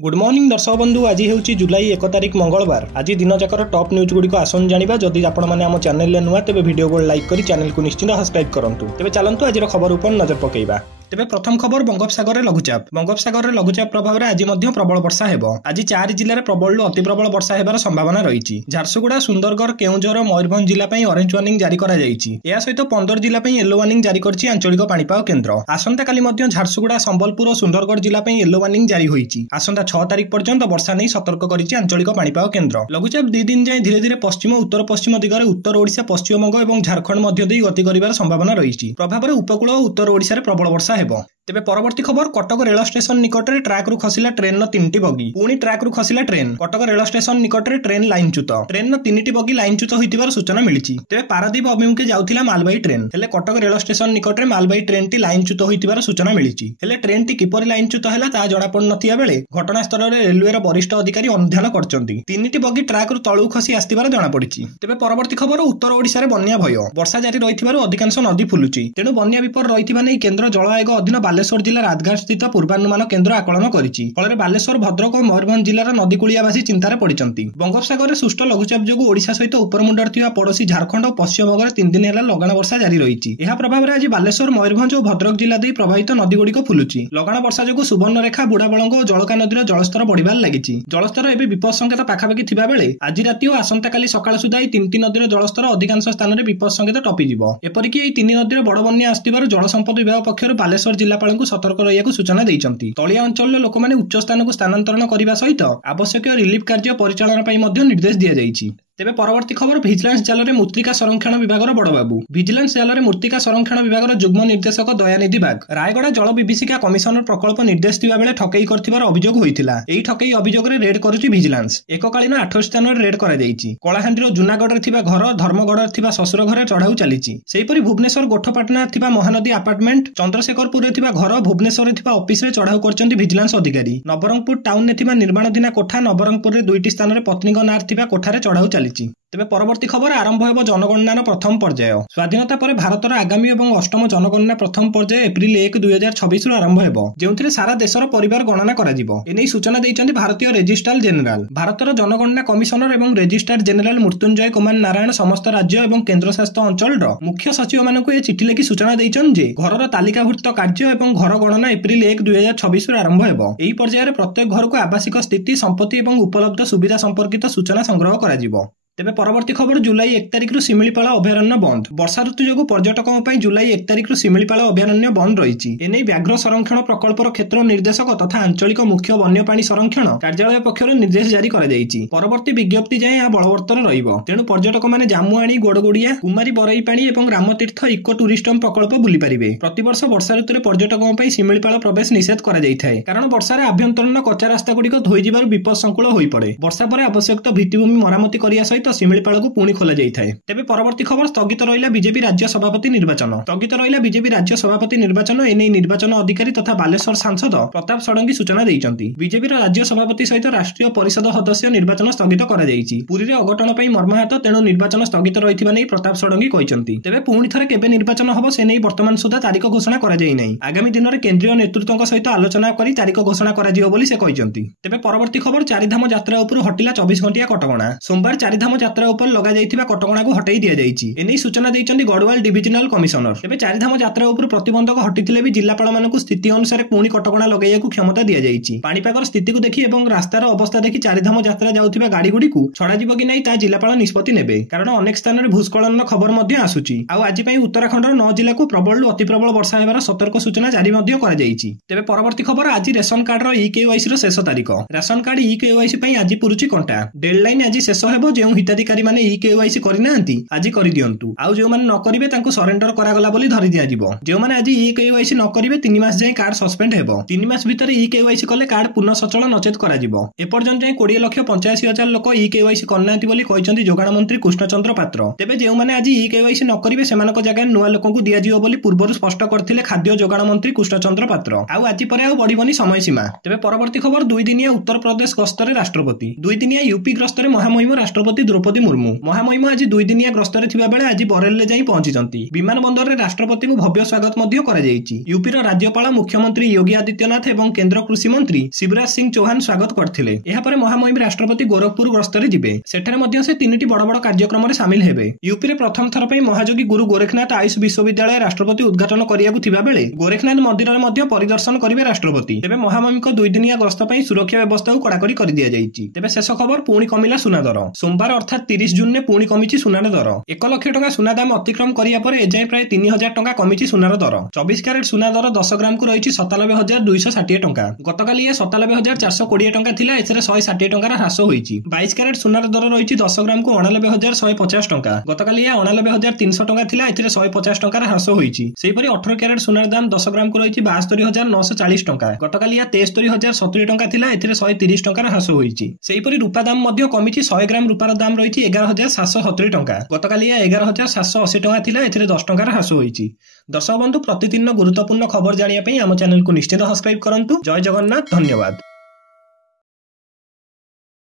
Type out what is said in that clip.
Good morning दर्शक बंधु। आज हूँ जुलाई 1 तारिख मंगलवार। आज दिन जाकर टॉप न्यूज गुड़िक आसन जाना। जदि आपम चैनल नुआ तेज वीडियो को लाइक कर चैनल को निश्चित सब्सक्राइब करूँ। तेज चलतु आज खबर उपर नजर पकेइबा। तेज प्रथम खबर बंगोपसागर लघुचाप। बंगोपसागर लघुचाप प्रभाव में आज प्रबल वर्षा हेबो। आज 4 जिले प्रबल अति प्रबल वर्षा हेबार संभावना रही। झारसुगुड़ा, सुंदरगढ़, केउंझर, मयूरभंज जिला ऑरेंज वार्निंग जारी करा जायछि। या सहित 15 जिला येलो वार्निंग जारी करछि आंचलिक पाणीपाग केन्द्र। आसंता काली मध्य झारसुगुड़ा, संबलपुर और सुंदरगढ़ जिला येलो वार्निंग जारी होईछि। आसंता 6 तारिख पर्यंत वर्षा नहीं सतर्क करिछि आंचलिक पाणीपाग केन्द्र। लघुचाप 2 दिन जाए धीरे धीरे पश्चिम उत्तर पश्चिम दिगरे उत्तर ओडिशा, पश्चिम बंग और झारखंड मध्य देई गति करिवार संभावना रही। प्रभाव में उपकूल और उत्तर ओडिशा रे प्रबल वर्षा हेबो। तेबे परवर्ती खबर कटक रेल स्टेशन निकट में ट्रैक रु खसिला ट्रेन 3टी बगी। पुणी ट्रैक रु खसिला ट्रेन। कटक रेल स्टेशन निकट में ट्रेन लाइनच्युत। ट्रेन 3टी बगी लाइनच्युत होइतिबार सूचना मिलिछि। तेबे पारादीप अभिमुखे जाउथिला मालबाही ट्रेन। हेले कटक रेल स्टेशन निकट में मालबाही ट्रेन टी लाइनच्युत होइतिबार सूचना मिलिछि। हेले ट्रेन टी किपरि लाइनच्युत हैला ता जणा पड़ नथिया बेले घटनास्थल रे रेलवे रो वरिष्ठ अधिकारी अनुध्यान करचंती। 3टी बगी ट्रैक रु तळु खसी आस्तिबार जणा पड़िछि। तेबे परवर्ती खबर उत्तर ओडिशा रे बन्या भय। वर्षा जारी रहिथिबार अधिकांश नदी फुलुछि। तेणु बन्या विपद रहिथिबा नै केन्द्र जल आयोग अधीन बालेश्वर जिला राजघाट स्थित पूर्वानुमान केन्द्र आकलन करिछि। फଳରେ बालेश्वर, भद्रक और मयूरभंज जिलार नदीकूलियावासी चिंतार पड़िछंती। बंगोपसागर सृष्ट लघुचाप जोगु ओडिशा सहित उपरमुंडर थिबा पड़ोशी झारखंड और पश्चिमबंग 3 दिन हेला लगाण वर्षा जारी रहिछि। एहा प्रभाव रे आज बालेश्वर, मयूरभंज और भद्रक जिला देई प्रभावित नदी गुड़िक फुलुछि। लगाण वर्षा जोगु सुवर्णरेखा, बुढ़ाबळंग और जळका नदीर जलस्तर बढ़िबार लागिछि। जलस्तर एबे विपद संकेत पाखापाखि थिबा बेले आज राति और आसंता काली सकाळ सुधा 3टी नदीर जलस्तर अधिकांश स्थान रे विपद संकेत टपि जिवो। एपरिकि एई 3 नदीर बड़ बन्या आस्तिबार जल संपद विभाग पक्षरु बालेश्वर जिल्लापालଙ୍କୁ सतर्क रहियाकु सूचना दैछंती। तलिया अंचल लोक माने उच्च स्थान को स्थानांतरण करने सहित आवश्यक रिलीफ कार्य परिचालन पई मध्य निर्देश दिया जायछि। तेबे परवर्ती खबर भिजिलेंस जाल रे मृत्तिका संरक्षण विभाग बड़ बाबू। भिजिलेंस जाल रे मृत्तिका संरक्षण विभाग जुग्म निर्देशक दयानिधि बाग रायगड़ा जल विभीषिका कमिशनर प्रकल्प निर्देश दिवा बेले ठकई करथिबार अभियोग होइथिला। एही ठकई अभियोग रे रेड करूछि भिजिलेंस। एककालीन 8 स्थान रे रेड करा जायछि। कलाहांडीर जुनागढ़ रे थिबा घर, धर्मगढ़ रे थिबा ससुर घर चढ़ाऊ चलीछि। सेहीपरि भुवनेश्वर गोठपाटना थिबा महानदी अपार्टमेंट, चंद्रशेखरपुर रे थिबा घर, भुवनेश्वर रे थिबा ऑफिस रे चढ़ाऊ करचंती भिजिलेंस अधिकारी। नवरंगपुर टाउन रे थिबा निर्माणाधीन कोठा, नवरंगपुर रे 2टी स्थान रे पत्नीक नार थिबा कोठा रे चढ़ाऊ चलीछि। तेबे परवर्ती खबर आरंभ हेबो जनगणनार प्रथम पर्याय। स्वाधीनता पर भारतर आगामी और अष्टम जनगणना प्रथम पर्याय एप्रिल 1, 2026 रु आरंभ हेबो, जेउथिरे सारा देशर परिवार गणना करा जिवो। एनै सूचना दैछन्ती भारतीय रेजिस्ट्रार जनरल। भारतर जनगणना कमिशनर एवं रेजिस्ट्रार जनरल मृत्युंजय कुमार नारायण समस्त राज्य और केन्द्रशासित अंचल मुख्य सचिव मानकु ए चिठी लिखि सूचना दैछन जे घरर तालिकाभुक्त कार्य और घर गणना एप्रिल 1, 2026 रु आरंभ हेबो। एही पर्याय रे प्रत्येक घर को आवासिक स्थिति, संपत्ति और उपलब्ध सुविधा संपर्कित सूचना संग्रह करा जिवो। तेबे परवर्ती खबर जुलाई 1 तारिख रु शिमिलीपाल अभयारण्य बंद। वर्षा ऋतु जोगु पर्यटकों पई जुलाई 1 तारिख रु शिमिलीपाल अभयारण्य बंद रहिछि। एनै व्याघ्र संरक्षण प्रकल्पर क्षेत्र निर्देशक तथा आंचलिक मुख्य वन्यप्राणी संरक्षण कार्यालय पक्षरु निर्देश जारी करा जायछि। परवर्ती विज्ञप्ति जाय आ बलवर्तर रहिबो। तेणु पर्यटक माने जामुआणी, गोडगोडिया, कुमारी बरई पाणी और रामतीर्थ इको टूरिज्म प्रकल्प बुली पारिबे। प्रतिवर्ष वर्षा ऋतु पर्यटकों पई शिमिलीपाल प्रवेश निषेध करा जायथाय, कारण वर्षा रे आभ्यंतरीण कच्चा रास्ता गुड़िक धोई जिबार विपद संकुल होई पड़े। वर्षा पर आवश्यक भित्तिभूमि मरामती करिया सहित शिमिलीपाल को पुणी खोला जाए। तेबे परवर्ती खबर स्थगित रहिला बीजेपी राज्य सभापति निर्वाचन। स्थगित रहिला बीजेपी राज्य सभापति निर्वाचन। एनै निर्वाचन अधिकारी तथा बालेश्वर सांसद प्रताप षडंगी सूचना दैछन्ती। बीजेपी राज्य सभापति सहित राष्ट्रीय परिषद सदस्य निर्वाचन स्थगित करा जायछि। पुरी रे अघटन पई मर्माहत, तेणु निर्वाचन स्थगित रहिथिबा नै प्रताप षडंगी कहिसन्ती। तेबे पुणी थरे केबे निर्वाचन हबो से नै वर्तमान सुधा तारीख घोषणा करा जाय नै। आगामी दिन रे केंद्रीय नेतृत्वक सहित आलोचना करी तारीख घोषणा करा जिवो बोली से कहिसन्ती। तेबे परवर्ती खबर चारिधाम यात्रा उपर हटिला 24 घंटिया कटकणा। सोमवार चारिधाम यात्रा उपर लगा जाइथिबा कटकणा को हटाई दिया जाइछि। एनै सूचना दैछन्ती गढ़वाल डिविजनल कमिशनर। तेबे चारिधाम यात्रा उपर प्रतिबंधक हटिथिले भी जिल्लापाल मानकु स्थिति अनुसार पुणी कटकणा लगाइयाकु क्षमता दिया जाइछि। पाणीपागर स्थिति को देखि एवं रास्तार अवस्था देखि चारिधाम यात्रा जाउथिबा गाड़ी गुडीकु छडा जिवो कि नै ता जिल्लापाल निष्पत्ति नेबे, कारण अनेक स्थान रे भूस्खलन खबर मध्ये आसुछि। आ आज पई उत्तराखंडर 9 जिल्ला को प्रबल अति प्रबल वर्षा हेबार सतर्क सूचना जारी मध्ये करा जाइछि। तेबे परवर्ती खबर आज रेशन कार्ड रो ई-केवाईसी रो शेष तारीख। रेशन कार्ड ई-केवाईसी पई आज पुरुछि कंटा। डेडलाइन आज शेष हेबो। जेउ हिताधिकारी माने ई-केवाईसी करिनांती आज करि दियंतु। आउ जे माने न करिवे तांको सरेंडर करागला बोली धरि दिया जिवो। जे माने आज ई-केवाईसी न करिवे 3 मास जाय कार्ड सस्पेंड हेबो। 3 मास भितर ई-केवाईसी कले कार्ड पुनः सचल नचेत करा जिवो। एपर्यंत जाय 20,85,000 लोक ई-केवाईसी करनांती बोली कहिसंती जोगाण मंत्री कृष्णचंद्र पात्र। तेबे जे माने आज ई-केवाईसी न करिवे सेमानक जगह नुवा लोकंकु दिया जिवो बोली पूर्वरु स्पष्ट करथिले खाद्य जोगाण मंत्री कृष्णचंद्र पात्र। आउ आज परे आउ बढ़िबनी समय सीमा। तेबे परवर्ती खबर 2 दिनिया उत्तर प्रदेश गस्तरे राष्ट्रपति। 2 दिनिया यूपी गस्तरे महामहिम राष्ट्रपति द्रौपदी मुर्मू। महामहिम आज 2 दिनिया गस्तर थिबा बेले आज बरेली जाई पहुंचिचंती। विमान बंदर रे राष्ट्रपति को भव्य स्वागत मध्य करा जायछि। यूपी रो राज्यपाल मुख्यमंत्री योगी आदित्यनाथ एवं केंद्र कृषि मंत्री शिवराज सिंह चौहान स्वागत करथिले। एहा परे महामहिम राष्ट्रपति गोरखपुर गस्तर जिबे। सेठारे मध्य से 3टी बड़ बड़ कार्यक्रम रे शामिल हेबे। यूपी रे प्रथम थर पई महायोगी गुरु गोरखनाथ आयुष विश्वविद्यालय राष्ट्रपति उद्घाटन करियाकु थिबा बेले गोरखनाथ मंदिर रे मध्य परिदर्शन करिवे राष्ट्रपति। तेबे महामहिम को 2 दिनिया गस्त पई सुरक्षा व्यवस्था को कड़ाकड़ी कर दिया जायछि। तेबे शेष खबर पुणी कमिला सुना दर। सोमवार अर्थात 30 जून ने पुणी कमिछि सुनार दर। 1 लाख टका सुना दाम अतिक्रम करिया परे एजाय प्राय 3000 टका कमिछि सुनार दर। 24 कैरेट सुना दर 10 ग्राम को रहिछि 97260 टका। गतकाली ए 97420 टका थिला, एथरे 160 टका ह्रास होईछि। 22 कैरेट सुनार दर रहिछि 10 ग्राम को 99150 टका। गतकाली ए 99300 टका थिला, एथरे 150 टका ह्रास होईछि। सेहिपरि 18 कैरेट सुनार दाम 10 ग्राम को रहिछि 72940 टका। गतकाली ए 73070 टका थिला, एथरे 130 टका ह्रास होईछि। सेहिपरि रूपा दाम मध्य कमिछि। 100 ग्राम रूपार दाम रहिछि 11770 टका। गतकाली 11780 टका थिला, एथिरे 10 टका ह्रास होईछि। दर्शक बंधु, प्रतिदिन गुरुत्वपूर्ण खबर जानिया पई आम चैनल को निश्चित सब्सक्राइब करंतु। जय जगन्नाथ, धन्यवाद।